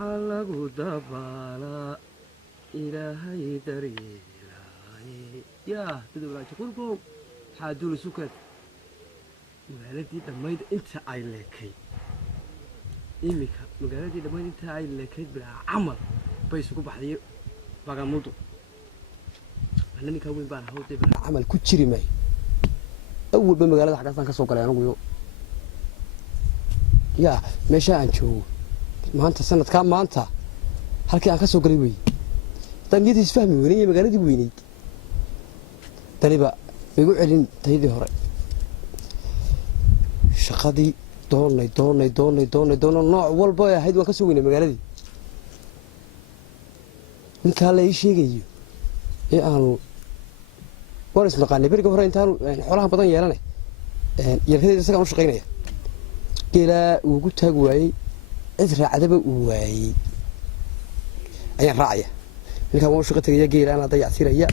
lagu dabaalaa ilaahay daryeelaaye yaa dadwalaaji qurbow maxaa duuli sukeed magaaladii dhammayd inta ay leekayd iminka magaaladii dhammayd inta ay leekayd bilaa camal bay isugu baxday bagamudu ana ninkaa weyn baan hawday bilaa camal ku jiri maayo awalba magaalada xaggaasaan ka soo galay anigu yaa meesha aan joogo maanta sanadkaa maanta halkii aan ka soo galay wey daniyadii isfahmi weynay magaaladii weynayd taniba igu celin taydii hore shaqadii doonay nooc walba ay ahayd waan ka soo weynay magaaladii ninkaa la ii sheegayo ee aanu waan isnaqaanay beriga hore intaanu xoolaha badan yeelanay yarkadeeda isagaan u shaqaynaya geelaa uu gu taag waayey cid raacdaba uu waayey ayaan raacaya ninkaan waan u shaqo tegaya geela anaa dayactiraya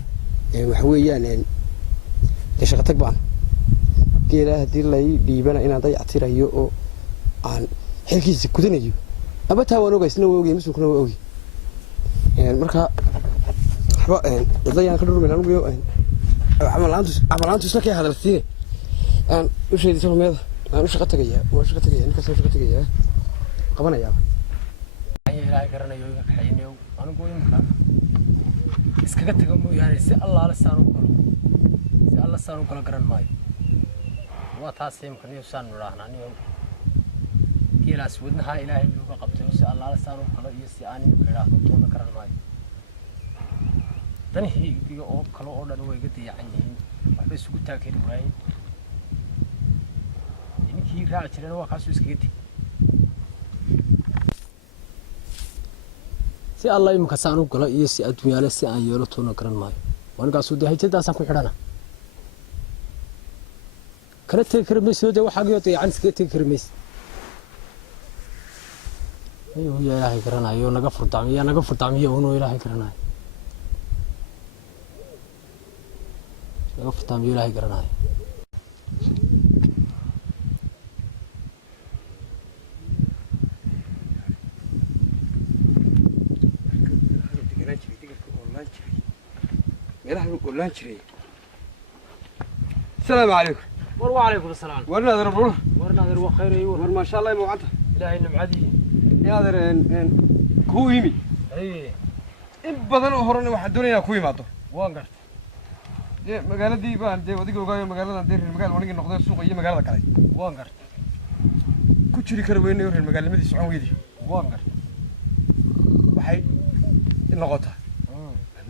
waxa weeyaan shaqa tag baan geelaa haddii lay dhiibana inaan dayactirayo oo aan xilkiisa gudanayo aba taa waan ogaysna waa ogay mas-uulkuna waa ogay marka waxba cidlayaan ka dhurmayn anugu camalaantu isla kay hadalsiine aan u sheedisa rumeeda aan u shaqo tagayaa waan shaqo tagayaa ninkaas shaqo tagayaa qabanayaa ilaahay garanayo iga kaxaynayo anigu imka iskaga tago mooyaane si allaale saan u galo garan maayo waa taas imka niyo saan nuraahna niyo geelaas wadnaha ilaahay uga qabtay si allaale saan u galo iyo si aan imka ilaahdo toona garan maayo danihii oo kale oo dhan way iga diyacan yihiin waxba isugu taagkari waayey ninkii raaci jirana waa kaasuu iskaga tegi si alla imika saan u galo iyo si adduunyaale si aan yeelo toona garan maayo waanigaasuu dee hajadaasaan ku xidhana kana tegi kari mayso dee waxaagiyo dayacan iskaga tegi kari mayso ayuu yaa ilaahay garanayo naga furdaamiyo unuu ilaahay garanayo naga furdaamiyo ilaahay garanayo السلام عليكم. وعليكم السلام. ورنا ذا ربنا. ورنا ذا وخير يور. ور ما شاء الله موعدة. إلهي نمعدي. يا ذا إن كويمي. إيه. إن بدن أهرنا واحد دنيا كوي ماته. وانقرت. دي مقالة دي بان دي وديك وقاية مقالة دير المقالة ونيجي نقدر السوق هي مقالة كذي. وانقرت. كتشري كروين يور المقالة مدي سعون ويدي. وانقرت. وحي النقطة.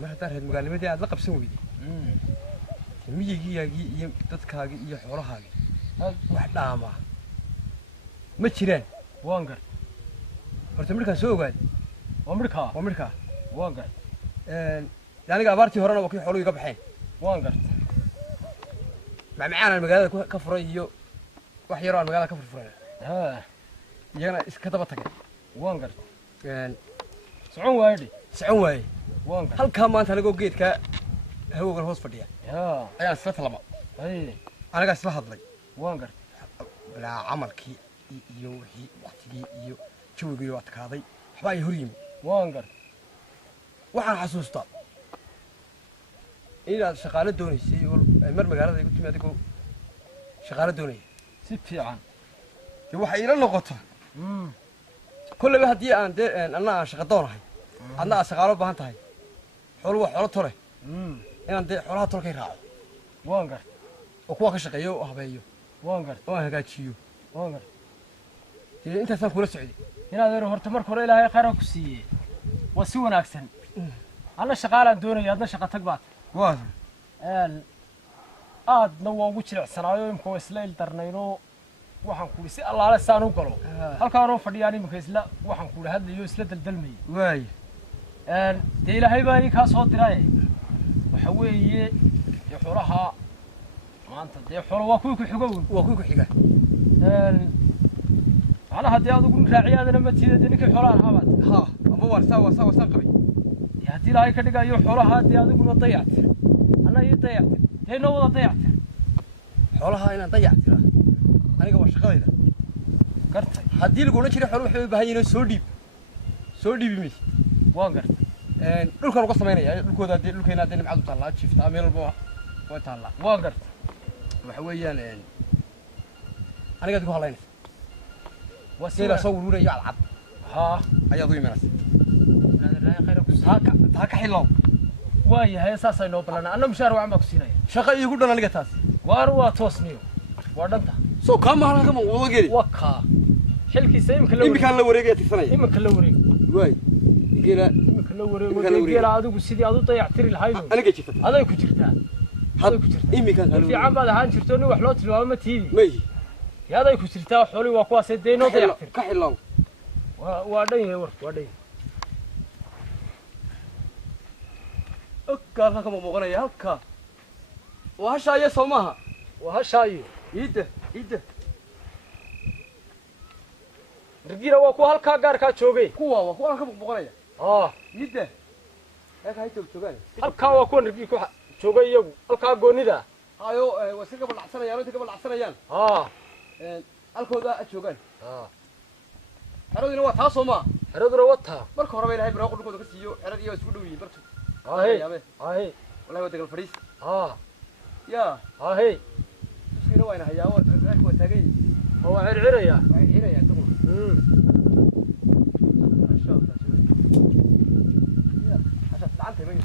ما هتعرف المقالة مدي عاد لقب سوي ويدي. miyigiyaagii iyo dadkaagii iyo xoolahaagii wax dhaama ma jiraan waan gar horta markaa soo ogaad waa midkaa waan gar aniga abaartii horena waa kii xooluhu iga baxeen waan gar macmacaan magaalada ka furay iyo wax yaroo aan magaalada ka furfuray iyagana iska daba tagay waan gar socon waaye waan gar halkaa maanta anigoo geedka هو الهوس فديا. أنا سلطة لما. أنا قاعد سلطة هذلي. وانقر. بلا عمل كي يوهي وقتي يو شو يقولوا وقتك هذي حباي هريم. وانقر. وحنا حسوس طاب. إذا شغالة دوني يقول مر مقالة يقول تمي أديكو شغالة دوني. سبتي عن. يبغى حيرا لقطة. كل واحد دي أنا شغال هاي. أنا شغالة بهانت هاي. حلوة ترى. inaan dee xoolaha tolkay raaco waan gar oo kuwa ka shaqeeyo oo habeeyo waan gar oo hagaajiyo waan gar intaasaan kula socday inaad horta marka hore ilaahay khayr ku siiyey waa si wanaagsan ana shaqaalaan doonayo adna shaqo tag baad waa aadna waa ugu jilicsanaayo imka isla il darnayno waxaan ku si allaale saan u galo halkaan oo fadhiyaan imka isla waxaan ku hadlayo isla daldalmay waay dee ilaahay baa idin kaa soo diray waxa weeye xoolaha maanta dee xoolo waa kuwii ku xiga ana haddii aad ugu raaciyaadana ma tiida dee ninkii xoolaha ahabaad aba waan qabay haddii ilaahay ka dhigayo xoolaha haddii adiguna dayactir anna ii dayactir dee noo wada dayactir xoolaha inaan dayactira aniga waa shaqadayda gartay haddii laguna jiro xoolo waxay u baahan yihiin soo dhiib soo dhiibi maysid waan garta dhulkan uga samaynaya dhulkooda haddii dhulkeena haddii nimcadu taallaa jiiftaa meel walba way taallaa waan garta waxa weeyaan anigaad igu halaynaysa waa geela soo ururaya cadcad haa ayaad u imanaysa ilaahay khayr ku taa ka xilow waa yahay saasay noo balana anna mushaar wacan baa ku siinaya shaqo iigu dhan aniga taas waar waa toosniyo waa dhanta soo kaa mahalan kama wada geeli waa kaa xilkiisa iminkaan la wareegaya tirsanaya iminka la wareeg waay geela iminka la wareeg geela adigu sidii aad u dayactiri lahaydo aniga jirta aday ku jirtaa aday ku jirtaa iminkaan kala fiican baad ahaan jirto nin wax loo tilmaamo ma tiidi may yaaday ku jirtaa xooli waa kuwaas deynoo dayactir ka xilow waa dhan yahay war waa dhan yahay halka kama muuqanaya halka waa hashaaye soo maaha waa hashaayo iidda rigira waa kuwa halkaa gaarkaa joogay kuwa waa kuwa halka muuqanaya iidda halka hay joogaan halkaa waa kuwa rigi ku joogay iyagu halkaa goonida hayo waa iska gabalacsanayaan inta gabalacsanayaan halkooda joogaan xeradina waa taa soo maaha xeraduna wataa marka horeba ilaahay barwaaqo dhulkooda ka siiyo xerad iyo isku dhow yihiin bartu ahe wallahi waa dagal fadhiis ya ahe iskina waa ina hayaa waa taagan yihiin oo waa circiraya waa circiraya isagu masha Allah ya asha lacanta bay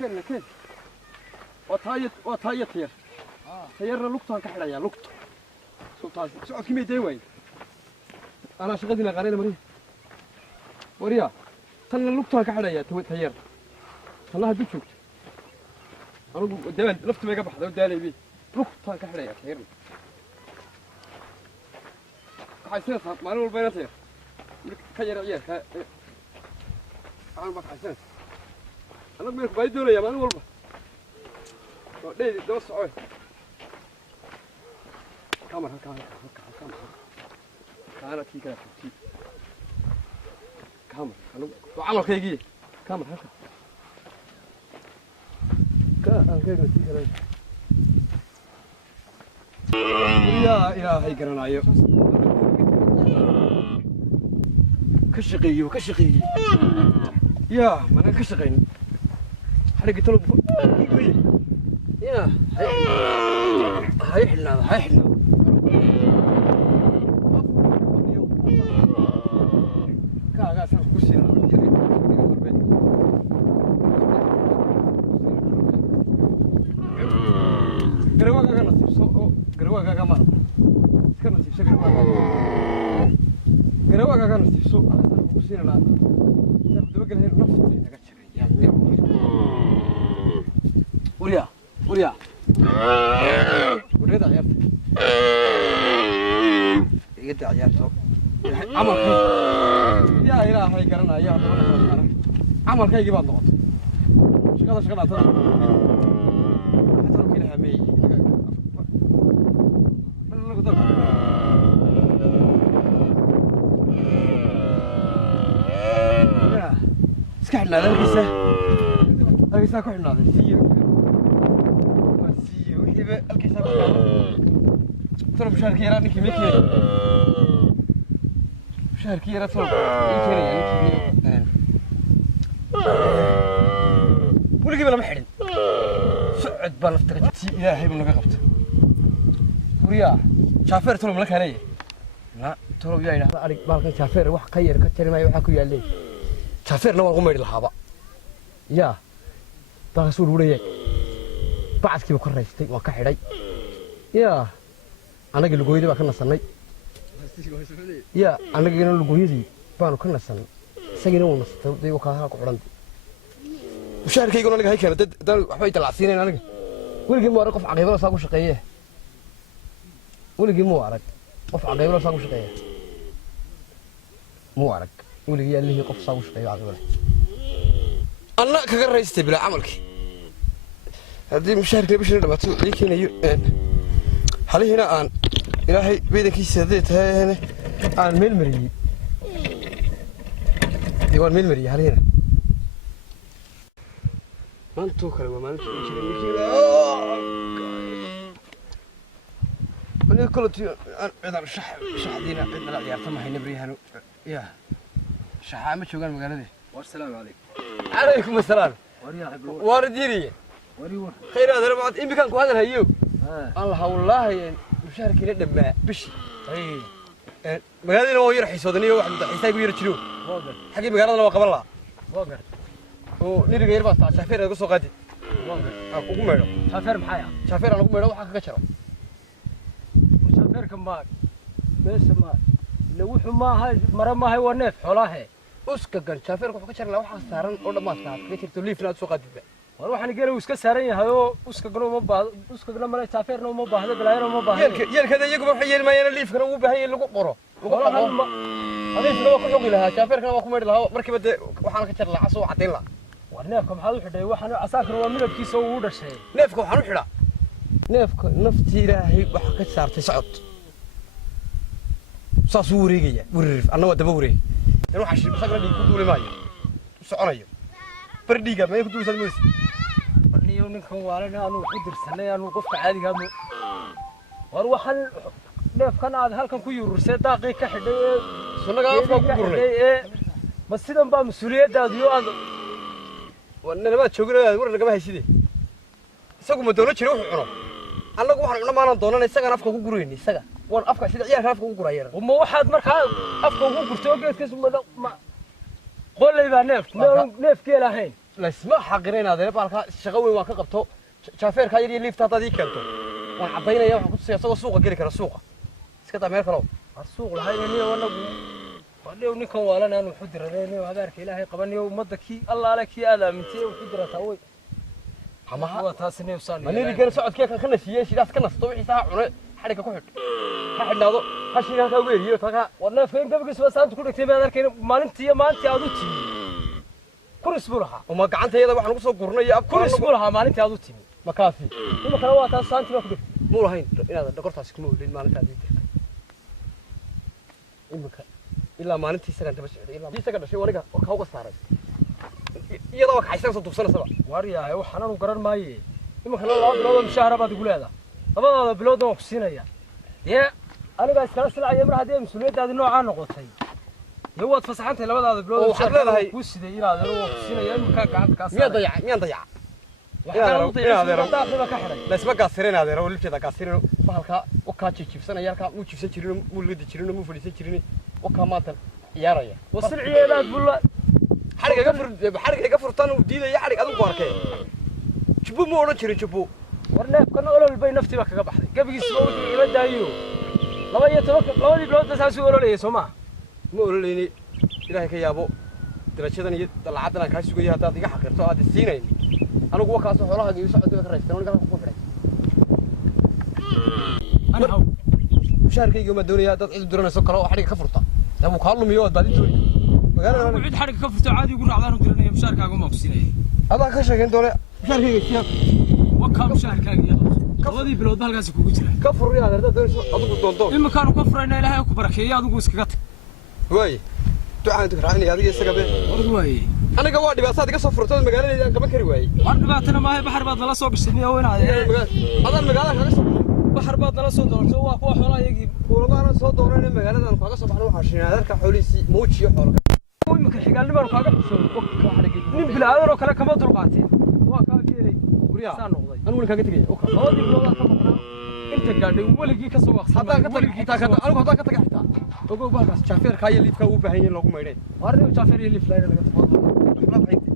لكن وطاية تير تيرنا لقطة كحلا يا لقطة سلطان سعود كمية دايوي أنا شغلتي لقارين مريه وريا تنا لقطة كحلا يا تير الله هديك شوك أنا دائما لفت ما يقبح ده دالي بيه لقطة كحلا يا تيرنا حسيت ما نقول بينات تير كجر عيال أنا ما حسيت أنا بيرك بايدولا يا مان والله ليه دوس عوي كاميرا كاميرا تي كده تي كاميرا أنا وعمل كيجي كاميرا هكا أنا كيجي تي كده يا إلهي كرنا أيوه كشقي يا ما أنا كشقين حرقة طلب يا هاي حلنا كا سان كوسينا قروا كا نصيب سو قروا كا ما كان نصيب شكل قروا كا نصيب سو انا كوسينا لا تبدو قال هي نفتي نغا جيري وريا وريا عيارته يقطع عيارته عمل يا إلهي قرنا يا الله عمل كي يجيب الضغط شغلة ترى ترى كلها مي اسكحنا لا القيسة كحنا هذا الكيسة ترى مشارك يراني كمية كبيرة مشارك يرا ترى يعني ولقي بلا محرن سعد بالفترة إلهي من لقبت وريا شافير ترى ملك علي لا ترى وياي لا أريك بالك شافير واحد خير كتير ما يوحكوا ياللي شافير لو أقوم يلحابا يا تغسل وريا بعد كيف كرهتي وكحري يا أنا قل لقويدي بكنا سنة يا أنا قل لقويدي بانو كنا سنة سجنوا ونص دي وكهرا كعرندي mushaharkayguna aniga hay keena dad waxbay dalacsiinayn aniga weligii muu arag qof caqiibada saa ku shaqeeye weligii muu arag qof caqiibada saa ku shaqeeye muu arag weligii allihii qof saa ku shaqeeyo caqiibada anna kaga raystay bilaa camalkii haddii mushaharkii bishii dhamaato ii keenayo halihiina aan ilaahay beedankiisa hadday tahay aan meel mariyey waan meel mariyey halihiina maantoo kale waa maalinta uu jiray aniga koloti aan ciidan shaxdiina cidna la ciyaarta ma hayna baryahan yaa shaxaa ma joogaan magaalada والسلام عليكم calaykum asalaam وريا حبلو waardiriye وريا khayr aad rabad imbikan ku hadal hayo allah wallahi mushaharkiina dhamaa bishi magaalada waa yar xiisoodaniyo wax xiisay ku yar jiro واقر xaqii magaalada waa qaban la واقر oo niriga yar baa taa shafeer uga soo qaadi واقر ugu meedho شافير محايا shafeer aan ugu meedho waxa kaga jiro شافير كم ما بس ما لو ما هاي مرة ما هي ونف حولاه uska gan shafeer wuxuu ka jira waxa saaran oo dhamaadka ka jirto liifna soo qaadida وروح أنا قالوا وسك سارين هايو وسك قالوا ما بعض وسك قالوا ما شافير ما بعض بلاير ما بعض yeelkada iyagu waxay yeelmayeen liifkana uu baahan yahay lagu qoro liifkana waa ku xogi lahaa shafeerkana waa ku meedhi lahaa markiiba waxaan ka jira lacag soo cadeyn la ورناكم هذا حدا وحنا عساكر وملك كيس وودا شيء neefka waxaan u xidhaa neefka naftii ilaahay waxa ka saartay socod saas uu wareegaya wareer anna waa daba wareeg in waxa shil basagna dhiig ku duulay maayo soconayo bardhiga ma ku duulsan moos ورني ونكم وعلنا أنو قدر سنة أنو قف عادي قام وروح نف كان هذا هل كان كيور سيدا قي كحدة sunnaga afka ku gurnay بس سيدا بقى مسؤولية ده ديو هذا wanna ma joognaad war laga haysidee isagu ma doono jiro wuxuu cuno annagu waxaan cunno maanan doonan isaga afka ku gurayni isaga waan afka sida ciyaarka afka ku gurayeen وما واحد مركا أفكا وقول كرتوجي كيس ما قول لي بقى نف كيلا هين laysma xaqiraynaadeen baalka shaqo weyn waan ka qabto shafeerka yar iyo liifta hadii keento waan cadeynaya waxaan ku tusay asagoo suuqa geli kara suuqa iska taa meel kale السوق لهاي نية وانا وني ونكم وعلنا أنو حدر ريني وهذاك إلهي قبني ومدكي الله عليك يا آدم أنتي وحدر تاوي ama هو تاسني وصاني maniri kan socodkee kan nasiiyay sidaas ka nasto wixii saa cunay xariga ku xidh ha xidhnaado ha shiiga ka weeriyo taga والله فين قبل قسوة سانت كل كتير هذا كين مالنتي ما أنت عدوتي كل أسبوع لها uma gacantayada waxaan ugu soo gurnay ab كل أسبوع لها مالنتي عدوتي ma kaafi لما كان هو تاس سانت ما كده muu lahayn inaad dhaqortaas kuma weelin maalinta adiga imika ilaa maalintii isaga daba socday ilaa isaga dhashay waniga oo ka uga saaray iyada wax aysan soo dugsanaysa واريا هو حنان وقرر ماي لما كان الله بلود مشاهرة بعد يقول هذا طبعا هذا بلود مقصينا يا أنا قاعد أسكر السلعة يمر هذه مسؤولية هذا النوع عنه قصي هو تفسحت لما هذا بلود وحبلها وش ذي هذا هو مقصينا يا مكان قاعد كاس miyaan dayaca داخل كحرة laysma gaasireen adeero lifteeda gaasireen bahalka wakaa jiifsanaya halka uu jiifsan jirin muu lidi jirin muu fadhiisan jirin wakaa maanta ciyaaraya وصل عيالات بالله xariga iga furtan uu diidaya xarig adigu arkay jubbu ma oran jirin jubbu ورناك كنا أولو البين نفتي بك قبحة قبل يسوي يبدأ يو لما يتوقف لما يبلغ تساس أولو ليه سمع ma oranayni ilaahay ka yaabo darajadan iyo dalcadan aan ka sugayay hadaad iga xaqirto aad siinayni anigu wakaas xoolaha iyo socodka ka raystan aniga ku xidhay أنا هو mushaarkayga ma doonaya dad cid duranayso kale oo xariga ka furta yaa uu ka lumiyo oo baadin doonay magaalada وعد حركة كفرته عادي يقول رعدان ودرنا مشاركة قوم أقصينا adaa ka sheegan doona mushaarkayga siya وكان مشاركة قضي بلود بهالجالس كوجرة ka furriya adeerta doonayso adigu doonto إما كانوا كفرنا إلهي أكبر كي يا دوغوس كات way ducaan inta raacnay adiga isaga be ورجوي aniga waa dhibaato adiga soo furtay magaalada aan qaban kari waayay وأنا بعتنا ما هي بحر بعد لا سوق السنية وين هذا adaan magaalada kaga soo بحر بعد لا سوق دور سوا هو حولا يجي kulamana soo doonay magaalada aan kaga soo baxno waxa shiinaadarka xooliisi muujiyo xoolo هو يمكن حقال لما ركوا قبل نين بلا هذا ركلا كم دول قاتين هو كان كيري guriya سان نقضي anu wali kaga tagay هو دي بلود كم أنت قاعد ولقي كسوق haddaan ka tagay xitaa anigu haddaan ka tagay xitaa ogow baalkaas jafeerka iyo liifka uu baahan yahay loogu maydhay وارني وشافير اللي فلاين أنا قلت waxba